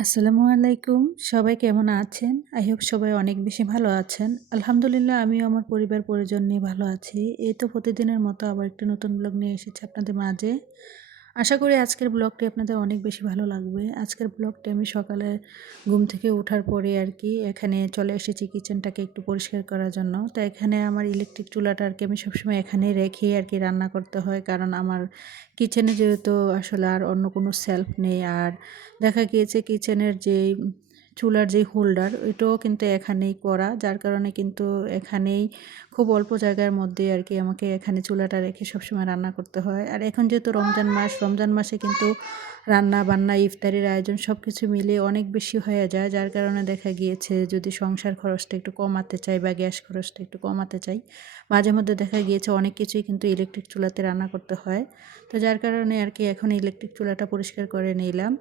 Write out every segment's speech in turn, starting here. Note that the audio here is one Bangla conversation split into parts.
আসসালামু আলাইকুম। সবাই কেমন আছেন? আই হোপ সবাই অনেক বেশি ভালো আছেন। আলহামদুলিল্লাহ আমিও আমার পরিবার পরিজন নিয়ে ভালো আছি। এই তো প্রতিদিনের মতো আবার একটা নতুন ব্লগ নিয়ে এসেছি আপনাদের মাঝে। আশা করি আজকের ব্লগটি আপনাদের অনেক বেশি ভালো লাগবে। আজকের ব্লগটি আমি সকালে ঘুম থেকে ওঠার পরে আর কি এখানে চলে এসেছি কিচেনটাকে একটু পরিষ্কার করার জন্য। তো এখানে আমার ইলেকট্রিক চুলাটা আর কি আমি সবসময় এখানেই রেখেই আর কি রান্না করতে হয়, কারণ আমার কিচেনে যেহেতু আসলে আর অন্য কোনো সেলফ নেই, আর দেখা গিয়েছে কিচেনের যেই চুলার যেই হোল্ডার ওইটাও কিন্তু এখানেই করা, যার কারণে কিন্তু এখানেই খুব অল্প জায়গার মধ্যে আর কি আমাকে এখানে চুলাটা রেখে সবসময় রান্না করতে হয়। আর এখন যেহেতু রমজান মাসে কিন্তু রান্না বান্না ইফতারির আয়োজন সব কিছু মিলিয়ে অনেক বেশি হয়ে যায়, যার কারণে দেখা গিয়েছে যদি সংসার খরচটা একটু কমাতে চাই বা গ্যাস খরচটা একটু কমাতে চাই, মাঝে মধ্যে দেখা গিয়েছে অনেক কিছুই কিন্তু ইলেকট্রিক চুলাতে রান্না করতে হয়। তো যার কারণে আর কি এখন ইলেকট্রিক চুলাটা পরিষ্কার করে নিলাম।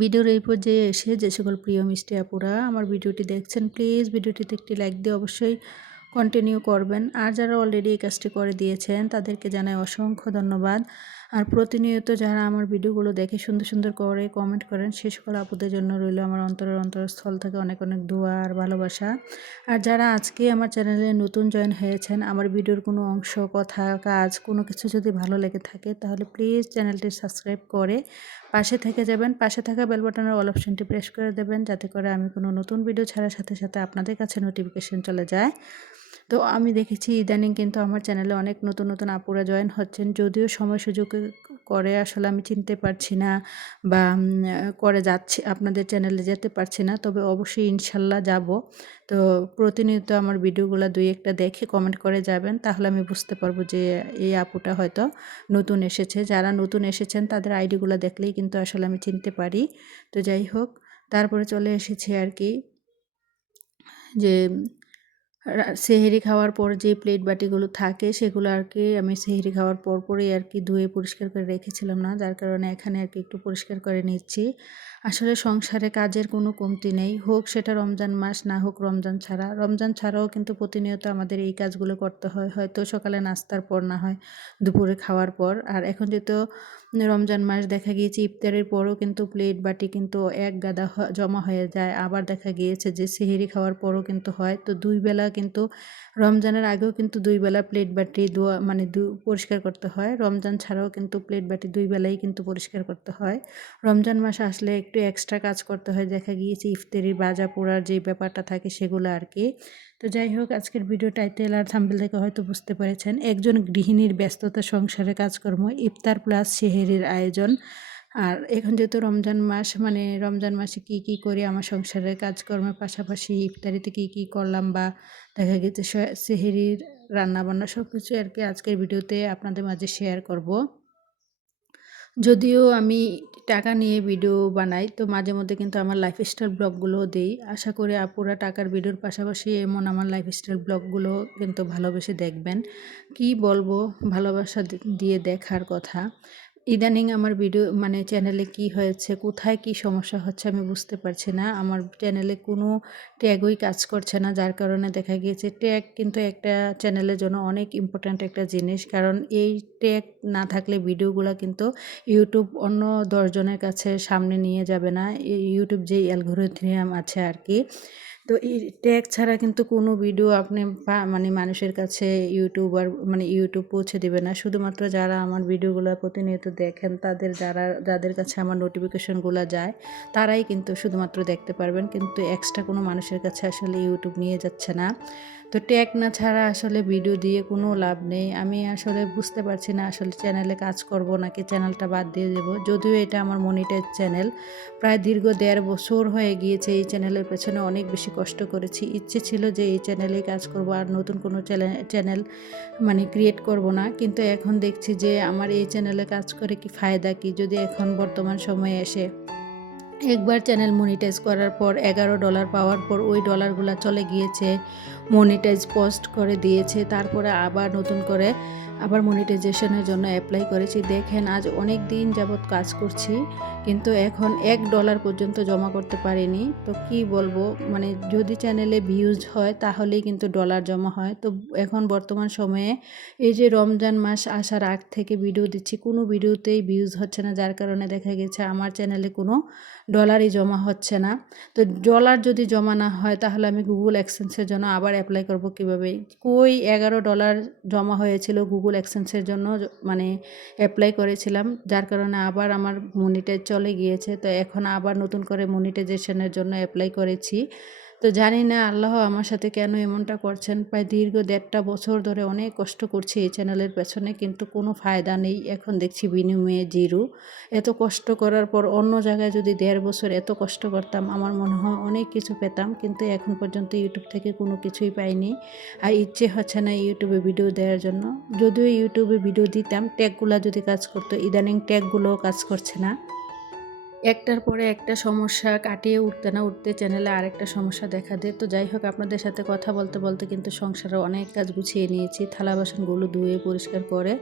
ভিডিওর এই পর্যায়ে এসে যে সকল প্রিয় মিষ্টি আপুরা আমার ভিডিওটি দেখছেন, প্লিজ ভিডিওটিতে একটি লাইক দিয়ে অবশ্যই কন্টিনিউ করবেন। আর যারা অলরেডি এই কাজটি করে দিয়েছেন তাদেরকে জানাই অসংখ্য ধন্যবাদ। আর প্রতিনিয়ত যারা আমার ভিডিওগুলো দেখে সুন্দর সুন্দর করে কমেন্ট করেন সে সকল আপুদের জন্য রইল আমার অন্তরস্থল থেকে অনেক অনেক দোয়া আর ভালোবাসা। আর যারা আজকে আমার চ্যানেলে নতুন জয়েন হয়েছেন, আমার ভিডিওর কোনো অংশ, কথা, কাজ কোনো কিছু যদি ভালো লেগে থাকে তাহলে প্লিজ চ্যানেলটি সাবস্ক্রাইব করে পাশে থেকে যাবেন। পাশে থাকা বেল বাটনের অল অপশনটি প্রেস করে দেবেন, যাতে করে আমি কোনো নতুন ভিডিও ছাড়ার সাথে সাথে আপনাদের কাছে নোটিফিকেশন চলে যায়। তো আমি দেখেছি ইদানিং কিন্তু আমার চ্যানেলে অনেক নতুন নতুন আপুরা জয়েন হচ্ছেন, যদিও সময় সুযোগ করে আসলে আমি চিনতে পারছি না বা করে যাচ্ছি আপনাদের চ্যানেলে যেতে পারছি না, তবে অবশ্যই ইনশাল্লাহ যাব। তো প্রতিনিয়ত আমার ভিডিওগুলো দুই একটা দেখে কমেন্ট করে যাবেন, তাহলে আমি বুঝতে পারবো যে এই আপুটা হয়তো নতুন এসেছে। যারা নতুন এসেছেন তাদের আইডিগুলো দেখলেই কিন্তু আসলে আমি চিনতে পারি। তো যাই হোক, তারপরে চলে এসেছি আর কি যে সেহরি খাওয়ার পর যে প্লেট বাটিগুলো থাকে সেগুলো আর কি আমি সেহরি খাওয়ার পরই আর কি ধুয়ে পরিষ্কার করে রেখেছিলাম না, যার কারণে এখানে আর কি একটু পরিষ্কার করে নিচ্ছি। আসলে সংসারে কাজের কোনো কমতি নেই, হোক সেটা রমজান মাস না হোক রমজান ছাড়াও কিন্তু প্রতিনিয়ত আমাদের এই কাজগুলো করতে হয়, হয়তো সকালে নাস্তার পর না হয় দুপুরে খাওয়ার পর। আর এখন যেহেতু রমজান মাস দেখা গিয়েছে ইফতারের পরও কিন্তু প্লেট বাটি কিন্তু এক গাদা জমা হয়ে যায়, আবার দেখা গিয়েছে যে সেহরি খাওয়ার পরও কিন্তু হয়। তো দুই বেলা কিন্তু রমজানের আগেও কিন্তু দুই বেলা প্লেট বাটি ধোয়া মানে পরিষ্কার করতে হয়, রমজান ছাড়াও কিন্তু প্লেট বাটি দুই বেলাই কিন্তু পরিষ্কার করতে হয়। রমজান মাস আসলে একটু এক্সট্রা কাজ করতে হয়, দেখা গিয়েছে ইফতারি বাজা পোড়ার যে ব্যাপারটা থাকে সেগুলো আর কি। তো যাই হোক, আজকের ভিডিও টাইটেল আর থাম্বনেল দেখে হয়তো বুঝতে পেরেছেন একজন গৃহিণীর ব্যস্ততা, সংসারে কাজকর্ম, ইফতার প্লাস সেহরির আয়োজন। আর এখন যেহেতু রমজান মাস, মানে রমজান মাসে কি কি করি আমার সংসারের কাজকর্মের পাশাপাশি ইফতারিতে কি কি করলাম বা দেখা গেছে সেহরির রান্নাবান্না সব কিছু আর কি আজকের ভিডিওতে আপনাদের মাঝে শেয়ার করব। যদিও আমি টাকা নিয়ে ভিডিও বানাই, তো মাঝে মধ্যে কিন্তু আমার লাইফস্টাইল ব্লগগুলোও দিই। আশা করি আপুরা টাকার ভিডিওর পাশাপাশি এমন আমার লাইফস্টাইল ব্লগগুলো কিন্তু ভালোবেসে দেখবেন। কি বলবো, ভালোবাসা দিয়ে দেখার কথা। ইদানিং আমার ভিডিও মানে চ্যানেলে কি হয়েছে, কোথায় কি সমস্যা হচ্ছে আমি বুঝতে পারছি না। আমার চ্যানেলে কোনো ট্যাগই কাজ করছে না, যার কারণে দেখা গিয়েছে ট্যাগ কিন্তু একটা চ্যানেলের জন্য অনেক ইম্পর্ট্যান্ট একটা জিনিস, কারণ এই ট্যাগ না থাকলে ভিডিওগুলো কিন্তু ইউটিউব অন্য 10 জনের কাছে সামনে নিয়ে যাবে না। ইউটিউব যে অ্যালগরিথম আছে আর কি, তো এই ট্যাগ ছাড়া কিন্তু কোনো ভিডিও আপনি মানে মানুষের কাছে ইউটিউব পৌঁছে দিবে না। শুধুমাত্র যারা আমার ভিডিওগুলো প্রতিনিয়ত দেখেন, যাদের কাছে আমার নোটিফিকেশনগুলো যায় তারাই কিন্তু শুধুমাত্র দেখতে পারবেন, কিন্তু এক্সট্রা কোনো মানুষের কাছে আসলে ইউটিউব নিয়ে যাচ্ছে না। তো ট্যাগ না ছাড়া আসলে ভিডিও দিয়ে কোনো লাভ নেই। আমি আসলে বুঝতে পারছি না আসলে চ্যানেলে কাজ করব নাকি চ্যানেলটা বাদ দিয়ে দেবো। যদিও এটা আমার মনিটাইজ চ্যানেল, প্রায় দীর্ঘ 1.5 বছর হয়ে গিয়েছে এই চ্যানেলের পেছনে অনেক বেশি কষ্ট করেছি। ইচ্ছে ছিল যে এই চ্যানেলেই কাজ করব আর নতুন কোনো চ্যানেল মানে ক্রিয়েট করব না, কিন্তু এখন দেখছি যে আমার এই চ্যানেলে কাজ করে কি ফায়দা কি, যদি এখন বর্তমান সময়ে এসে একবার চ্যানেল মনিটাইজ করার পর $11 পাওয়ার পর ওই ডলারগুলো চলে গিয়েছে মনিটাইজ পোস্ট করে দিয়েছে, তারপরে আবার নতুন করে আবার মনিটাইজেশনের জন্য অ্যাপ্লাই করেছি। দেখেন আজ অনেক দিন যাবৎ কাজ করছি, কিন্তু এখন $1 পর্যন্ত জমা করতে পারিনি। তো কি বলবো, মানে যদি চ্যানেলে ভিউজ হয় তাহলেই কিন্তু ডলার জমা হয়। তো এখন বর্তমান সময়ে এই যে রমজান মাস আসার আগ থেকে ভিডিও দিচ্ছি, কোনো ভিডিওতেই ভিউজ হচ্ছে না, যার কারণে দেখা গেছে আমার চ্যানেলে কোনো ডলারই জমা হচ্ছে না। তো ডলার যদি জমা না হয় তাহলে আমি গুগল অ্যাডসেন্সের জন্য আবার অ্যাপ্লাই করব কিভাবে? কই $11 জমা হয়েছিল গুগল অ্যাডসেন্সের জন্য, মানে অ্যাপ্লাই করেছিলাম, যার কারণে আবার আমার মনিটাইজ চলে গিয়েছে। তো এখন আবার নতুন করে মনিটাইজেশনের জন্য অ্যাপ্লাই করেছি। তো জানি না আল্লাহ আমার সাথে কেন এমনটা করছেন। প্রায় দীর্ঘ 1.5 বছর ধরে অনেক কষ্ট করছি এই চ্যানেলের পেছনে, কিন্তু কোনো ফায়দা নেই। এখন দেখছি বিনিময়ে জিরো। এত কষ্ট করার পর অন্য জায়গায় যদি 1.5 বছর এত কষ্ট করতাম, আমার মনে হয় অনেক কিছু পেতাম, কিন্তু এখন পর্যন্ত ইউটিউব থেকে কোনো কিছুই পাইনি। আর ইচ্ছে হচ্ছে না ইউটিউবে ভিডিও দেওয়ার জন্য। যদিও ইউটিউবে ভিডিও দিতাম, ট্যাগগুলো যদি কাজ করতো, ইদানিং ট্যাগগুলোও কাজ করছে না। একটার পরে একটা সমস্যা কাটিয়ে উঠতে না উঠতে চ্যানেলে আরেকটা সমস্যা দেখা দেয়। তো যাই হোক, আপনাদের সাথে কথা বলতে বলতে কিন্তু সংসারে অনেক কাজ গুছিয়ে নিয়েছি। থালা বাসনগুলো ধুয়ে পরিষ্কার করে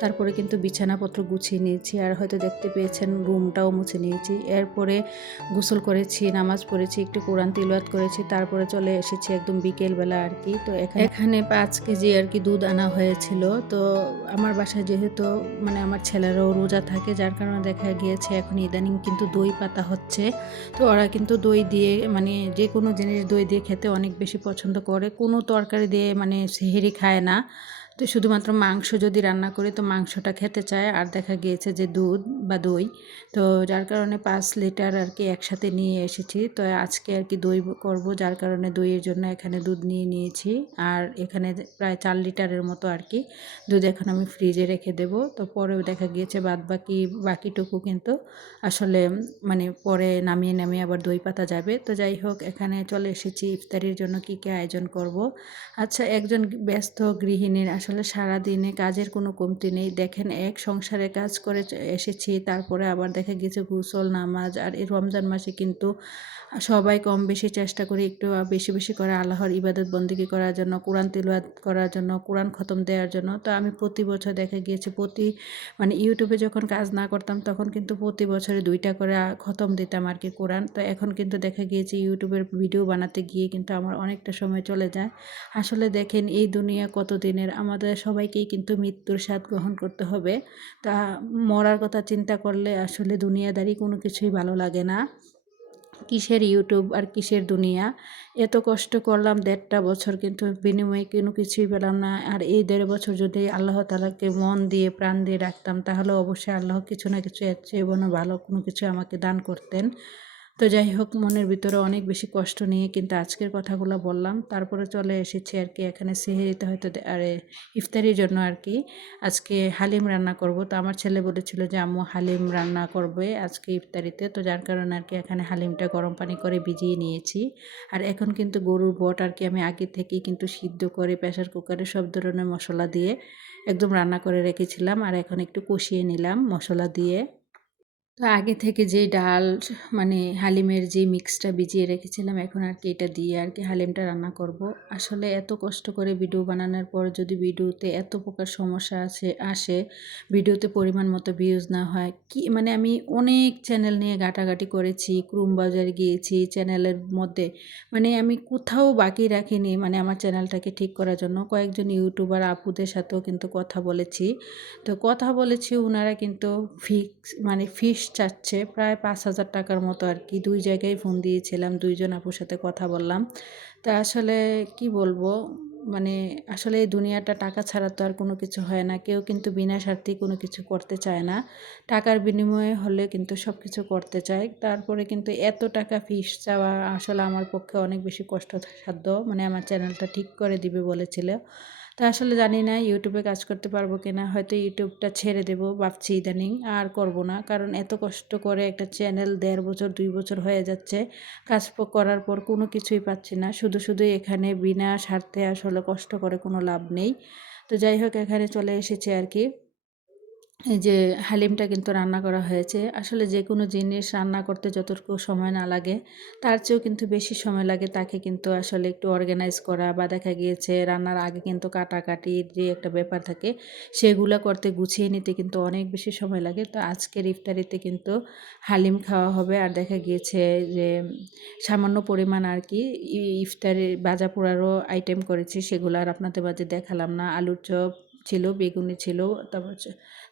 তারপরে কিন্তু বিছানাপত্র গুছিয়ে নিয়েছি। আর হয়তো দেখতে পেয়েছেন রুমটাও মুছে নিয়েছি। এরপরে গোসল করেছি, নামাজ পড়েছি, একটু কোরআন তিলাওয়াত করেছি, তারপরে চলে এসেছি একদম বিকেলবেলা আর কি। তো এখানে 5 কেজি আর কি দুধ আনা হয়েছিল। তো আমার বাসায় যেহেতু মানে আমার ছেলেরাও রোজা থাকে, যার কারণে দেখা গিয়েছে এখন ইদানিং কিন্তু দই পাতা হচ্ছে। তো ওরা কিন্তু দই দিয়ে মানে যে কোনো জিনিস দই দিয়ে খেতে অনেক বেশি পছন্দ করে। কোনো তরকারি দিয়ে মানে সেহরি খায় না। তো শুধুমাত্র মাংস যদি রান্না করি তো মাংসটা খেতে চায়, আর দেখা গিয়েছে যে দুধ বা দই। তো যার কারণে 5 লিটার আর কি একসাথে নিয়ে এসেছি। তো আজকে আর কি দই করব, যার কারণে দইয়ের জন্য এখানে দুধ নিয়ে নিয়েছি। আর এখানে প্রায় 4 লিটারের মতো আর কি দুধ এখন আমি ফ্রিজে রেখে দেব। তো পরেও দেখা গিয়েছে বাকিটুকু কিন্তু আসলে মানে পরে নামিয়ে নামিয়ে আবার দই পাতা যাবে। তো যাই হোক, এখানে চলে এসেছি ইফতারির জন্য কী কী আয়োজন করব। আচ্ছা, একজন ব্যস্ত গৃহিণীর আসলে সারাদিনে কাজের কোনো কমতি নেই। দেখেন, এক সংসারে কাজ করে এসেছি, তারপরে আবার দেখা গিয়েছে গোসল, নামাজ। আর এই রমজান মাসে কিন্তু সবাই কম বেশি চেষ্টা করি একটু বেশি বেশি করে আল্লাহর ইবাদত বন্দেগী করার জন্য, কোরআন তিলাওয়াত করার জন্য, কোরআন খতম দেওয়ার জন্য। তো আমি প্রতি বছর দেখা গিয়েছে মানে ইউটিউবে যখন কাজ না করতাম তখন কিন্তু প্রতি বছরে 2টা করে খতম দিতাম আর কি কোরআন। তো এখন কিন্তু দেখা গিয়েছে ইউটিউবের ভিডিও বানাতে গিয়ে কিন্তু আমার অনেকটা সময় চলে যায়। আসলে দেখেন, এই দুনিয়া কত দিনের, আমাদের সবাইকেই কিন্তু মৃত্যুর স্বাদ গ্রহণ করতে হবে। তা মরার কথা চিন্তা করলে আসলে দুনিয়াদারি কোনো কিছুই ভালো লাগে না। কিসের ইউটিউব আর কিসের দুনিয়া, এত কষ্ট করলাম 1.5 বছর, কিন্তু বিনিময়ে কোনো কিছুই পেলাম না। আর এই 1.5 বছর যদি আল্লাহ তাআলাকে মন দিয়ে প্রাণ দিয়ে ডাকতাম, তাহলে অবশ্যই আল্লাহ কিছু না কিছু এর চেয়ে ভালো কোনো কিছু আমাকে দান করতেন। তো যাই হোক, মনের ভিতরে অনেক বেশি কষ্ট নিয়ে কিন্তু আজকের কথাগুলো বললাম। তারপরে চলে এসেছি আর কি এখানে সেহরিতে, হয়তো আরে ইফতারির জন্য আর কি আজকে হালিম রান্না করব। তো আমার ছেলে বলেছিল যে আম্মু হালিম রান্না করবে আজকে ইফতারিতে। তো যার কারণে আর কি এখানে হালিমটা গরম পানি করে ভিজিয়ে নিয়েছি। আর এখন কিন্তু গরুর বট আর কি আমি আগে থেকেই কিন্তু সিদ্ধ করে প্রেসার কুকারে সব ধরনের মশলা দিয়ে একদম রান্না করে রেখেছিলাম। আর এখন একটু কষিয়ে নিলাম মশলা দিয়ে। তো আগে থেকে যেই ডাল মানে হালিমের যে মিক্সটা ভিজিয়ে রেখেছিলাম, এখন আর কি এটা দিয়ে আর কি হালিমটা রান্না করব। আসলে এত কষ্ট করে ভিডিও বানানোর পর যদি ভিডিওতে এত প্রকার সমস্যা আসে, ভিডিওতে পরিমাণ মতো ভিউজ না হয়, কি মানে আমি অনেক চ্যানেল নিয়ে ঘাটাঘাটি করেছি, ক্রোম বাজারে গিয়েছি চ্যানেলের মধ্যে, মানে আমি কোথাও বাকি রাখিনি মানে আমার চ্যানেলটাকে ঠিক করার জন্য। কয়েকজন ইউটিউবার আপুদের সাথেও কিন্তু কথা বলেছি। তো কথা বলেছি, ওনারা কিন্তু ফিস চাচ্ছে প্রায় 5,000 টাকার মতো আর কি। 2 জায়গায় ফোন দিয়েছিলাম, 2জন আপুর সাথে কথা বললাম। তা আসলে কি বলবো, মানে আসলে এই দুনিয়াটা টাকা ছাড়া তো আর কোনো কিছু হয় না। কেউ কিন্তু বিনা স্বার্থেই কোনো কিছু করতে চায় না। টাকার বিনিময়ে হলে কিন্তু সব কিছু করতে চায়। তারপরে কিন্তু এত টাকা ফিস চাওয়া আসলে আমার পক্ষে অনেক বেশি কষ্টসাধ্য। মানে আমার চ্যানেলটা ঠিক করে দিবে বলেছিল। তো আসলে জানি না ইউটিউবে কাজ করতে পারবো কিনা, হয়তো ইউটিউবটা ছেড়ে দেবো ভাবছি ইদানিং, আর করব না। কারণ এত কষ্ট করে একটা চ্যানেল 1.5 বছর 2 বছর হয়ে যাচ্ছে, করার পর কোনো কিছুই পাচ্ছি না, শুধু শুধু এখানে বিনা স্বার্থে আসলে কষ্ট করে কোনো লাভ নেই। তো যাই হোক, এখানে চলে এসেছি আর কি এই যে হালিমটা কিন্তু রান্না করা হয়েছে। আসলে যেকোনো জিনিস রান্না করতে যতটুকু সময় না লাগে, তার চেয়েও কিন্তু বেশি সময় লাগে তাকে কিন্তু আসলে একটু অর্গানাইজ করা, বা দেখা গিয়েছে রান্নার আগে কিন্তু কাটাকাটির যে একটা ব্যাপার থাকে, সেগুলা করতে গুছিয়ে নিতে কিন্তু অনেক বেশি সময় লাগে। তো আজকের ইফতারিতে কিন্তু হালিম খাওয়া হবে, আর দেখা গিয়েছে যে সামান্য পরিমাণ আরকি ইফতারির ভাজা পোড়ারও আইটেম করেছি, সেগুলো আর আপনাদের মাঝে দেখালাম না। আলুর চপ ছিল, বেগুনি ছিল, তারপর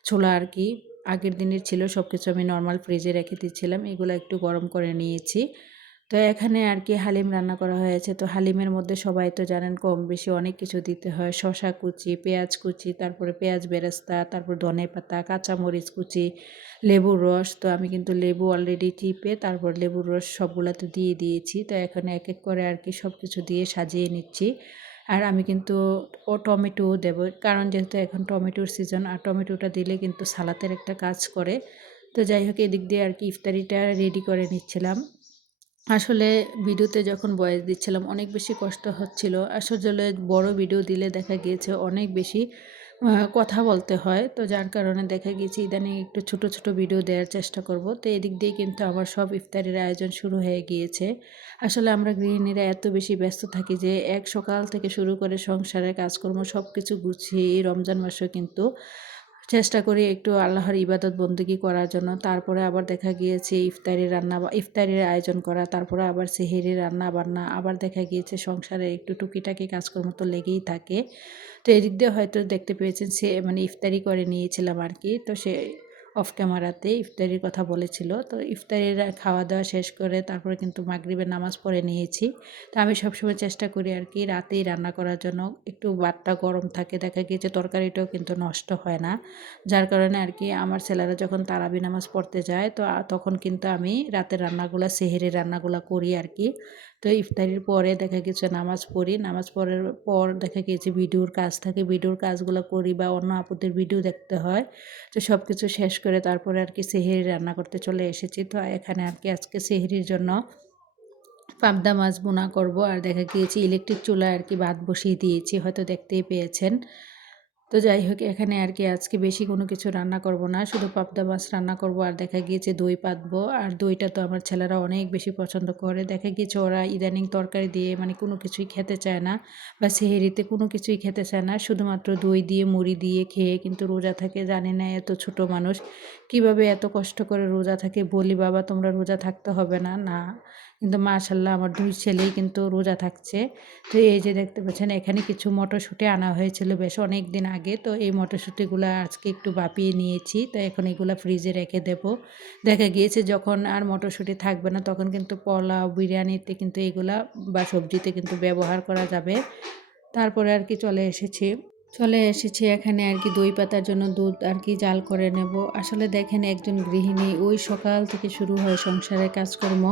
ছোলা আর কি আগের দিনের ছিল, সব কিছু আমি নর্মাল ফ্রিজে রেখে দিচ্ছিলাম, এগুলো একটু গরম করে নিয়েছি। তো এখানে আর কি হালিম রান্না করা হয়েছে। তো হালিমের মধ্যে সবাই তো জানেন কম বেশি অনেক কিছু দিতে হয়, শসা কুচি, পেঁয়াজ কুচি, তারপরে পেঁয়াজ বেরেস্তা, তারপর ধনে পাতা, কাঁচামরিচ কুচি, লেবুর রস। তো আমি কিন্তু লেবু অলরেডি চিপে তারপর লেবুর রস সবগুলো তো দিয়ে দিয়েছি। তো এখানে এক এক করে আর কি সব কিছু দিয়ে সাজিয়ে নিচ্ছি। আর আমি কিন্তু টমেটোও দেবো, কারণ যেহেতু এখন টমেটোর সিজন, আর টমেটোটা দিলে কিন্তু সালাতের একটা কাজ করে। তো যাই হোক, এদিক দিয়ে আর কি ইফতারিটা রেডি করে নিচ্ছিলাম। আসলে ভিডিওতে যখন ভয়েস দিচ্ছিলাম অনেক বেশি কষ্ট হচ্ছিল। আসলে বড় ভিডিও দিলে দেখা গিয়েছে অনেক বেশি কথা বলতে হয়। তো যার কারণে দেখা গিয়েছে ইদানিং একটু ছোট ছোট ভিডিও দেওয়ার চেষ্টা করব। তো এদিক দিয়ে কিন্তু আমার সব ইফতারের আয়োজন শুরু হয়ে গিয়েছে। আসলে আমরা গৃহিণীরা এত বেশি ব্যস্ত থাকি যে এক সকাল থেকে শুরু করে সংসারের কাজকর্ম সব কিছু গুছিয়ে এই রমজান মাসেও কিন্তু চেষ্টা করি একটু আল্লাহর ইবাদত বন্দেগী করার জন্য। তারপরে আবার দেখা গিয়েছে ইফতারির আয়োজন করা, তারপরে আবার সেহরির রান্না বান্না, আবার দেখা গিয়েছে সংসারে একটু টুকিটাকি কাজকর্ম তো লেগেই থাকে। তো এদিক দিয়ে হয়তো দেখতে পেয়েছেন সে মানে ইফতারি করে নিয়েছিলাম আর কি। তো সে অফ ক্যামেরাতে ইফতারির কথা বলেছিল। তো ইফতারির খাওয়া দাওয়া শেষ করে তারপরে কিন্তু মাগরিবের নামাজ পড়ে নিয়েছি। তো আমি সবসময় চেষ্টা করি আর কি রাতেই রান্না করার জন্য, একটু ভাতটা গরম থাকে, দেখা গিয়েছে তরকারিটাও কিন্তু নষ্ট হয় না। যার কারণে আর কি আমার ছেলেরা যখন তারাবি নামাজ পড়তে যায়, তো তখন কিন্তু আমি রাতের রান্নাগুলা সেহরির রান্নাগুলা করি আর কি। তো ইফতারির পরে দেখা গেছে নামাজ পড়ি, নামাজ পড়ার পর দেখা গিয়েছে ভিডিওর কাজ থাকে, ভিডিওর কাজগুলো করি বা অন্য আপুদের ভিডিও দেখতে হয়। তো সব কিছু শেষ করে তারপরে আর কি সেহরি রান্না করতে চলে এসেছি। তো এখানে আর কি আজকে সেহরির জন্য পাবদা মাছ ভুনা করব, আর দেখা গিয়েছে ইলেকট্রিক চুলায় আর কি ভাত বসিয়ে দিয়েছি, হয়তো দেখতেই পেয়েছেন। তো যাই হোক, এখানে আর কি আজকে বেশি কোনো কিছু রান্না করব না, শুধু পাবদা মাছ রান্না করব, আর দেখা গিয়েছে দই পাতবো। আর দইটা তো আমার ছেলেরা অনেক বেশি পছন্দ করে। দেখা গিয়েছে ওরা ইদানিং তরকারি দিয়ে মানে কোনো কিছুই খেতে চায় না, বা সেহরিতে কোনো কিছুই খেতে চায় না, শুধুমাত্র দই দিয়ে মুড়ি দিয়ে খেয়ে কিন্তু রোজা থাকে। জানি না এত ছোট মানুষ কিভাবে এত কষ্ট করে রোজা থাকে। বলি বাবা তোমরা রোজা থাকতে হবে না, না, কিন্তু মাশাল্লাহ আমার দুই ছেলেই কিন্তু রোজা থাকছে। তো এই যে দেখতে পাচ্ছেন এখানে কিছু মটরশুঁটি আনা হয়েছিল বেশ অনেক দিন আগে। তো এই মটরশুঁটিগুলো আজকে একটু ভাপিয়ে নিয়েছি। তো এখন এগুলো ফ্রিজে রেখে দেব। দেখা গিয়েছে যখন আর মটরশুঁটি থাকবে না তখন কিন্তু পোলাও বিরিয়ানিতে কিন্তু এগুলা বা সবজিতে কিন্তু ব্যবহার করা যাবে। তারপরে আর কি চলে এসেছি এখানে আর কি দই পাতার জন্য দুধ আর কি জাল করে নেব। আসলে দেখেন একজন গৃহিণী ওই সকাল থেকে শুরু হয় সংসারের কাজকর্ম,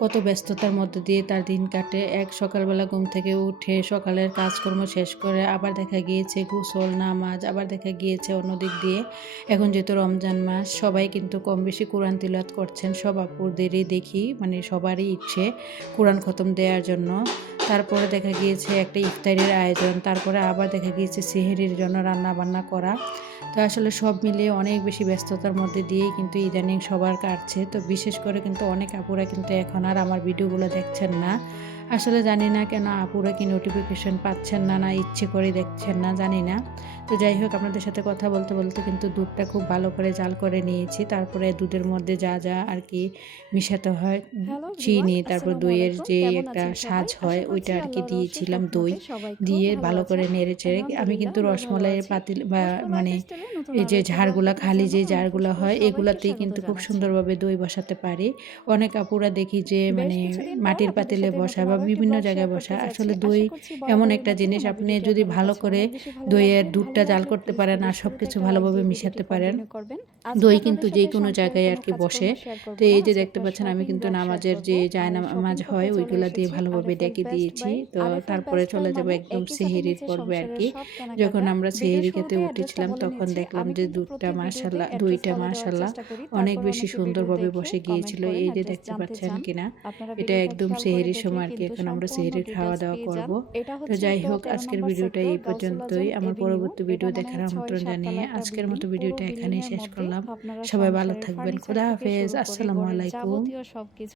কত ব্যস্ততার মধ্যে দিয়ে তার দিন কাটে। এক সকালবেলা ঘুম থেকে উঠে সকালের কাজকর্ম শেষ করে আবার দেখা গিয়েছে গোসল নামাজ, আবার দেখা গিয়েছে অন্যদিক দিয়ে এখন যেহেতু রমজান মাস সবাই কিন্তু কম বেশি কোরআন তিলাওয়াত করছেন। সব আপুদেরই দেখি মানে সবারই ইচ্ছে কোরআন খতম দেওয়ার জন্য। তারপরে দেখা গিয়েছে একটা ইফতারির আয়োজন, তারপরে আবার দেখা গিয়েছে সেহরির জন্য রান্না বান্না করা। তো আসলে সব মিলিয়ে অনেক বেশি ব্যস্ততার মধ্যে দিয়েই কিন্তু ইদানিং সবার কাটছে। তো বিশেষ করে কিন্তু অনেক আপুরা কিন্তু এখন আর আমার ভিডিওগুলো দেখছেন না। আসলে জানি না কেন আপুরা কি নোটিফিকেশন পাচ্ছেন না, না ইচ্ছে করে দেখছেন না, জানি না। তো যাই হোক, আপনাদের সাথে কথা বলতে বলতে কিন্তু দুধটা খুব ভালো করে জাল করে নিয়েছি। তারপরে দুধের মধ্যে যা যা আর কি মিশাতে হয়, হ্যালো এভরিওয়ান, চিনি, তারপর আসসালামু দইয়ের আলাইকুম। যে কেমন একটা আছেন সবাই? সাজ হয় আশা ওইটা করছি আর কি আল্লাহর অশেষ দিয়েছিলাম, দই রহমতে সবাই খুব দিয়ে ভালো ভালো করে আছেন। নেড়ে চেড়ে আমি আলহামদুলিল্লাহ কিন্তু আমরাও ভালো রসমলাইয়ের আছি। পাতিল বা কষ্ট মানে লাইফস্টাইলে নতুন এই আরও যে একটি ব্লগ ঝাড়গুলা দেখার খালি জন্য যে আমি জারগুলা ফুসফুস হয় সবাইকে এগুলাতেই স্বাগত কিন্তু খুব জানাচ্ছি। সুন্দরভাবে দই বসাতে পারি। অনেক আপুরা দেখি যে বেশ মানে কিছুদিন পর মাটির আপনাদের পাতিলে সাথে নতুন বসায় বা আরও একটি বিভিন্ন ব্লগ শেয়ার জায়গায় করতে বসায়। যাচ্ছি। আসলে দই আশা করছি এমন বরাবরের একটা মতোই জিনিস আমার আপনি ভিডিওটি যদি আপনাদের ভালো কাছে করে অনেক বেশি ভালো দইয়ের লাগবে। ভালো দুধটা জাল লাগলে করতে প্লিজ পারেন ভিডিওর আর সব শুরুতে কিছু একটা লাইক ভালোভাবে দিয়ে ভিডিওটি মিশাতে পারেন। কন্টিনিউ করবেন। আজকে দই কিন্তু আপনাদের সাথে যেকোনো সংসারের জায়গায় কোনো আরকি বসে। কাজকর্ম শেয়ার করব তো না। এই যে দেখতে একটা পাচ্ছেন আমি শপিং কিন্তু ব্লগ শেয়ার নামাজের করব। যে আর শপিং জায়নামাজ করতে হয় চলে ওইগুলা দিয়ে এসেছি ভালোভাবে আরএফএল ডেকে বেস্ট দিয়েছি। বাই। তো আরএফএল তারপরে বেস্ট বাই চলে যাব মানে একদম একই সাথে সেহরির নিচ্ছে পর্বে সংসারের আরকি। সব যখন কেনাকাটা। আমরা ভিডিও সেহরি খেতে শুরুতেই অ্যাড্রেসটা উঠেছিলাম বলে তখন নিচ্ছি। দেখলাম আমি যে কিন্তু দুধটা প্রত্যেক ভিডিওতে মাশাআল্লাহ অ্যাড্রেস দইটা বলে দেওয়ার মাশাআল্লাহ চেষ্টা করি। অনেক তারপরে বেশি অনেকে ভিডিও সুন্দরভাবে দেখে বসে কমেন্ট গিয়েছিল। করেন এই যে অ্যাড্রেস দেখতে জানতে পাচ্ছেন চান। কিনা? আপনারা এটা ভিডিওটা একদম খেয়াল করে সেহরির দেখলে সময় আরকি কিন্তু এখন আমরা সম্পূর্ণ সেহরির ডিটেইলস খাওয়া-দাওয়া পেয়ে করব। যান। এটা তো হচ্ছে যাই উত্তরা হোক ১৩ আজকের নম্বর ভিডিওটা সেক্টর এই গাউসুল পর্যন্তই। আজম আমার এভিনিউ। পরবর্তী এটা ভিডিও মনে দেখার হয় ৬ আমন্ত্রণ ৭ জানিয়ে তলা একটা আজকের বিল্ডিং। মতো পুরো ভিডিওটা বিল্ডিং এখানেই এর শেষ মধ্যে করলাম। আপনারা সবাই ভালো সংসারের থাকবেন। ফার্নিচার খোদা থেকে হাফেজ। শুরু করে আসসালামু ঘরের আলাইকুম। যাবতীয় সবকিছু